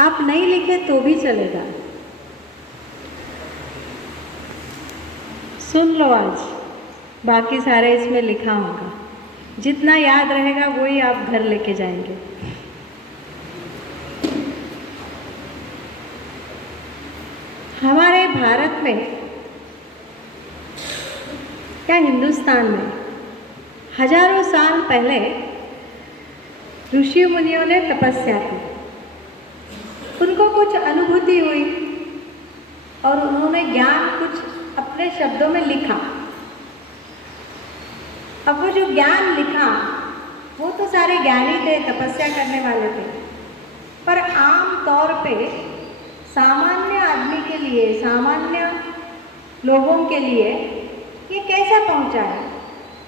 आप नहीं लिखे तो भी चलेगा। सुन लो आज, बाकी सारे इसमें लिखा होगा, जितना याद रहेगा वही आप घर लेके जाएंगे। हमारे भारत में या हिंदुस्तान में हजारों साल पहले ऋषि मुनियों ने तपस्या की, उनको कुछ अनुभूति हुई और उन्होंने ज्ञान कुछ अपने शब्दों में लिखा। अब वो जो ज्ञान लिखा वो तो सारे ज्ञानी थे, तपस्या करने वाले थे, पर आम तौर पे सामान्य आदमी के लिए, सामान्य लोगों के लिए ये कैसा पहुंचा है?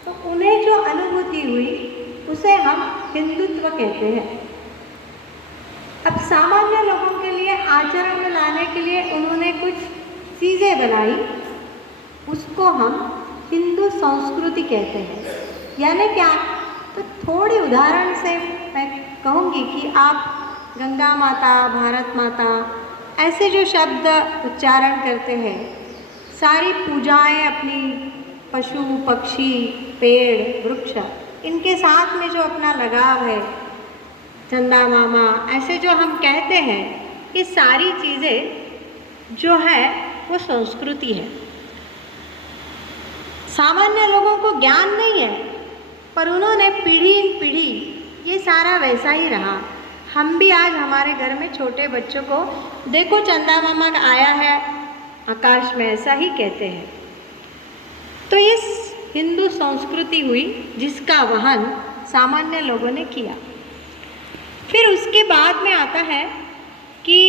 तो उन्हें जो अनुभूति हुई उसे हम हिंदुत्व कहते हैं। अब सामान्य लोगों के लिए आचरण में लाने के लिए उन्होंने कुछ चीज़ें बनाई, उसको हम हिंदू संस्कृति कहते हैं। यानी क्या? तो थोड़ी उदाहरण से मैं कहूँगी कि आप गंगा माता, भारत माता ऐसे जो शब्द उच्चारण करते हैं, सारी पूजाएं अपनी पशु पक्षी पेड़ वृक्ष इनके साथ में जो अपना लगाव है, चंदा मामा ऐसे जो हम कहते हैं, ये सारी चीज़ें जो है वो संस्कृति है। सामान्य लोगों को ज्ञान नहीं है, पर उन्होंने पीढ़ी पीढ़ी ये सारा वैसा ही रहा। हम भी आज हमारे घर में छोटे बच्चों को देखो चंदा मामा आया है आकाश में, ऐसा ही कहते हैं। तो ये हिंदू संस्कृति हुई जिसका वहन सामान्य लोगों ने किया। फिर उसके बाद में आता है कि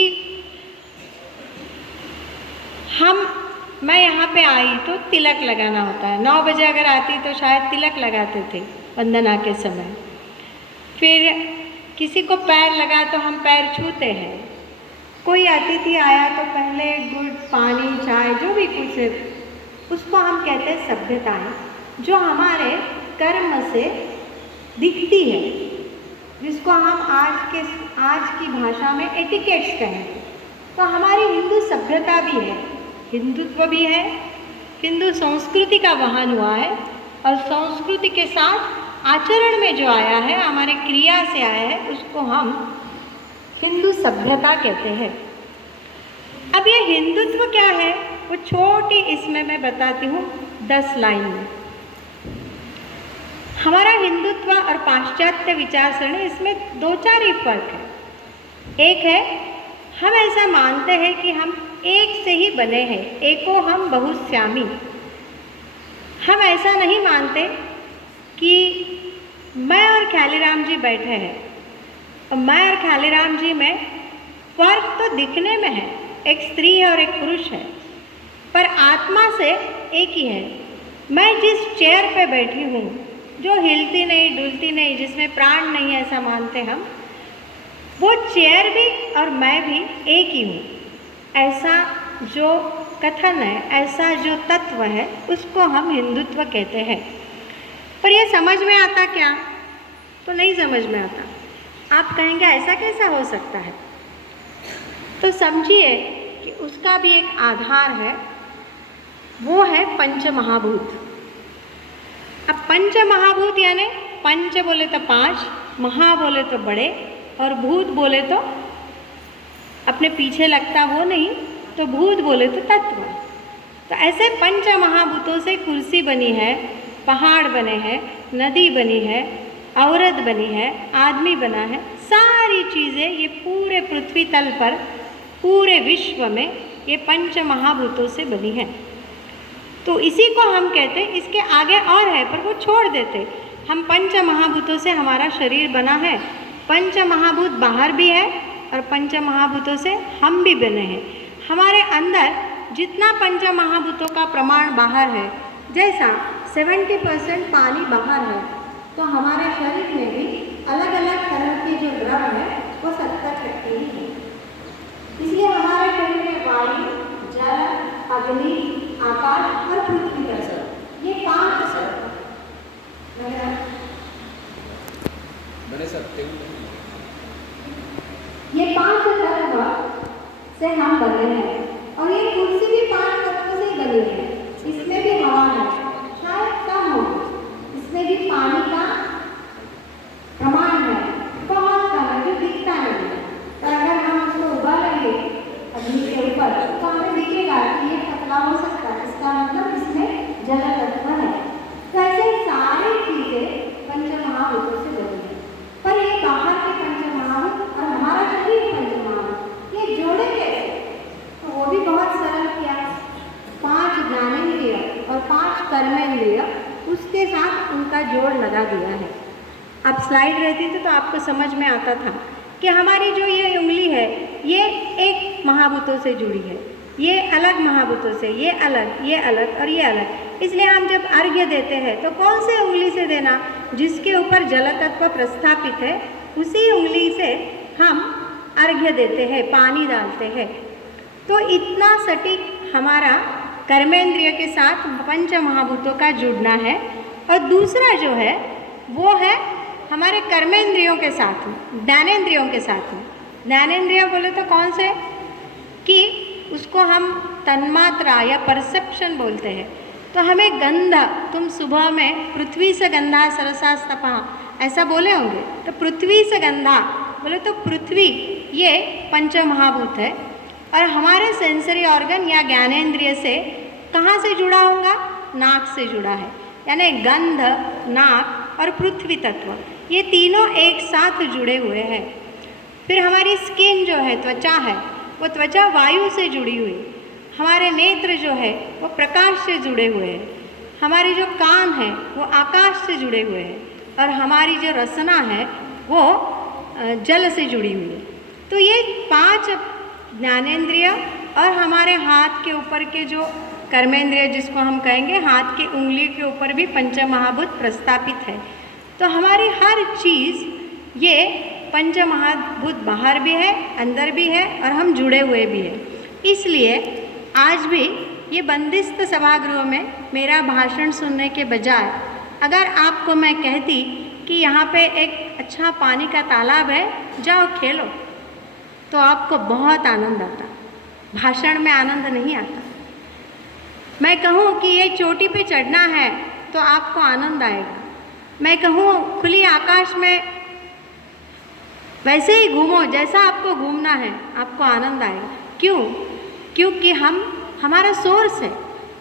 मैं यहाँ पे आई तो तिलक लगाना होता है। 9 बजे अगर आती तो शायद तिलक लगाते थे वंदना के समय। फिर किसी को पैर लगा तो हम पैर छूते हैं। कोई अतिथि आया तो पहले गुड़ पानी चाय जो भी कुछ है उसको हम कहते हैं सभ्यताएं, जो हमारे कर्म से दिखती है, जिसको हम आज की भाषा में एटिकेट्स कहेंगे। तो हमारी हिंदू सभ्यता भी है, हिंदुत्व भी है, हिंदू संस्कृति का वहन हुआ है और संस्कृति के साथ आचरण में जो आया है, हमारे क्रिया से आया है, उसको हम हिंदू सभ्यता कहते हैं। अब ये हिंदुत्व क्या है वो छोटी इसमें मैं बताती हूँ 10 लाइन में। हमारा हिंदुत्व और पाश्चात्य विचारसरणी, इसमें 2-4 ही फर्क है। एक है हम ऐसा मानते हैं कि हम एक से ही बने हैं, एको हम बहुश्यामी। हम ऐसा नहीं मानते कि मैं और ख्यालीराम जी बैठे हैं और मैं और ख्यालीराम जी में फर्क तो दिखने में है, एक स्त्री है और एक पुरुष है, पर आत्मा से एक ही है। मैं जिस चेयर पे बैठी हूँ, जो हिलती नहीं डुलती नहीं, जिसमें प्राण नहीं है ऐसा मानते हम, वो चेयर भी और मैं भी एक ही हूँ। ऐसा जो कथन है, ऐसा जो तत्व है, उसको हम हिंदुत्व कहते हैं। पर ये समझ में आता क्या? तो नहीं समझ में आता। आप कहेंगे ऐसा कैसा हो सकता है? तो समझिए कि उसका भी एक आधार है, वो है पंच महाभूत। अब पंच महाभूत यानी पंच बोले तो 5, महा बोले तो बड़े और भूत बोले तो अपने पीछे लगता वो नहीं, तो भूत बोले तो तत्व। तो ऐसे पंच महाभूतों से कुर्सी बनी है, पहाड़ बने हैं, नदी बनी है, औरत बनी है, आदमी बना है, सारी चीज़ें ये पूरे पृथ्वी तल पर, पूरे विश्व में ये पंच महाभूतों से बनी है। तो इसी को हम कहते हैं, इसके आगे और है पर वो छोड़ देते। हम पंच महाभूतों से हमारा शरीर बना है, पंच महाभूत बाहर भी है और पंच महाभूतों से हम भी बने हैं। हमारे अंदर जितना पंच महाभूतों का प्रमाण बाहर है, जैसा 70% पानी बाहर है, तो हमारे शरीर में भी अलग अलग तरह के जो द्रव है वो 70% ही है। इसलिए हमारे शरीर में वायु, जल, अग्नि, आकाश और पृथ्वी का जल, ये 5 बने सकते हैं। ये 5 तत्व से हम बने हैं। और ये कुर्सी भी 5 तत्वों से बनी है। इसमें भी हवा है, शायद कम हो, इसमें भी पानी का प्रमाण है, बहुत कम है, जो दिखता नहीं है। तो अगर हम उसको उबालेंगे अग्नि के ऊपर तो हमें दिखेगा कि ये पतला हो सकता है, इसका मतलब इसमें जल तत्व है। तो ऐसे सारी चीजें पंच महाभूतों से बनी है। पर ये बाहर के पंच महाभूत और हमारा शरीर पंच महाभूत, ये जोड़े कैसे? तो वो भी बहुत सरल किया। 5 ज्ञानेंद्रिय और 5 कर्मेंद्रिय, उसके साथ उनका जोड़ लगा दिया है। अब स्लाइड रहती थी तो आपको समझ में आता था कि हमारी जो ये उंगली है ये एक महाभूतों से जुड़ी है, ये अलग महाभूतों से, ये अलग और ये अलग। इसलिए हम जब अर्घ्य देते हैं तो कौन से उंगली से देना? जिसके ऊपर जल तत्व प्रस्थापित है उसी उंगली से हम अर्घ्य देते हैं, पानी डालते हैं। तो इतना सटीक हमारा कर्मेंद्रिय के साथ पंच महाभूतों का जुड़ना है। और दूसरा जो है वो है हमारे कर्मेंद्रियों के साथ, ज्ञानेंद्रियों के साथ। ज्ञानेंद्रिय बोले तो कौन से? कि उसको हम तन्मात्रा या परसेप्शन बोलते हैं। तो हमें गंध, तुम सुबह में पृथ्वी से गंधा सरसास्तपा ऐसा बोले होंगे, तो पृथ्वी से गंधा बोले तो पृथ्वी ये पंच महाभूत है। और हमारे सेंसरी ऑर्गन या ज्ञानेंद्रिय से कहाँ से जुड़ा होगा? नाक से जुड़ा है, यानी गंध, नाक और पृथ्वी तत्व, ये तीनों एक साथ जुड़े हुए हैं। फिर हमारी स्किन जो है, त्वचा है, वो त्वचा वायु से जुड़ी हुई। हमारे नेत्र जो है वो प्रकाश से जुड़े हुए हैं। हमारे जो कान है वो आकाश से जुड़े हुए हैं। और हमारी जो रसना है वो जल से जुड़ी हुई है। तो ये 5 ज्ञानेंद्रिय और हमारे हाथ के ऊपर के जो कर्मेंद्रिय, जिसको हम कहेंगे हाथ की उंगली के ऊपर भी पंच महाभूत प्रस्थापित है। तो हमारी हर चीज़ ये पंच महाभूत बाहर भी है, अंदर भी है और हम जुड़े हुए भी हैं। इसलिए आज भी ये बंदिस्त सभागृह में मेरा भाषण सुनने के बजाय अगर आपको मैं कहती कि यहाँ पे एक अच्छा पानी का तालाब है, जाओ खेलो, तो आपको बहुत आनंद आता। भाषण में आनंद नहीं आता। मैं कहूँ कि ये चोटी पे चढ़ना है तो आपको आनंद आएगा। मैं कहूँ खुली आकाश में वैसे ही घूमो जैसा आपको घूमना है, आपको आनंद आएगा। क्यों? क्योंकि हमारा सोर्स है।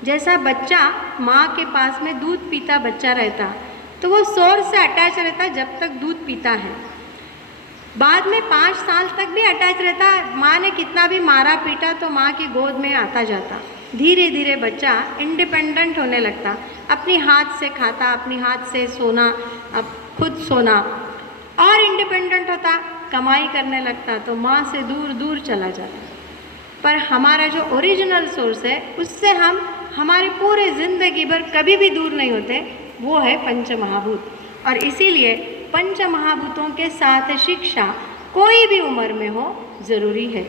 जैसा बच्चा माँ के पास में दूध पीता बच्चा रहता, तो वो सोर्स से अटैच रहता जब तक दूध पीता है। बाद में 5 साल तक भी अटैच रहता। माँ ने कितना भी मारा पीटा तो माँ की गोद में आता जाता। धीरे धीरे बच्चा इंडिपेंडेंट होने लगता, अपनी हाथ से खाता, अपनी हाथ से सोना, अब खुद सोना, और इंडिपेंडेंट होता, कमाई करने लगता, तो माँ से दूर दूर चला जाता। पर हमारा जो ओरिजिनल सोर्स है उससे हम हमारे पूरे ज़िंदगी भर कभी भी दूर नहीं होते, वो है पंच महाभूत। और इसीलिए पंच महाभूतों के साथ शिक्षा कोई भी उम्र में हो ज़रूरी है।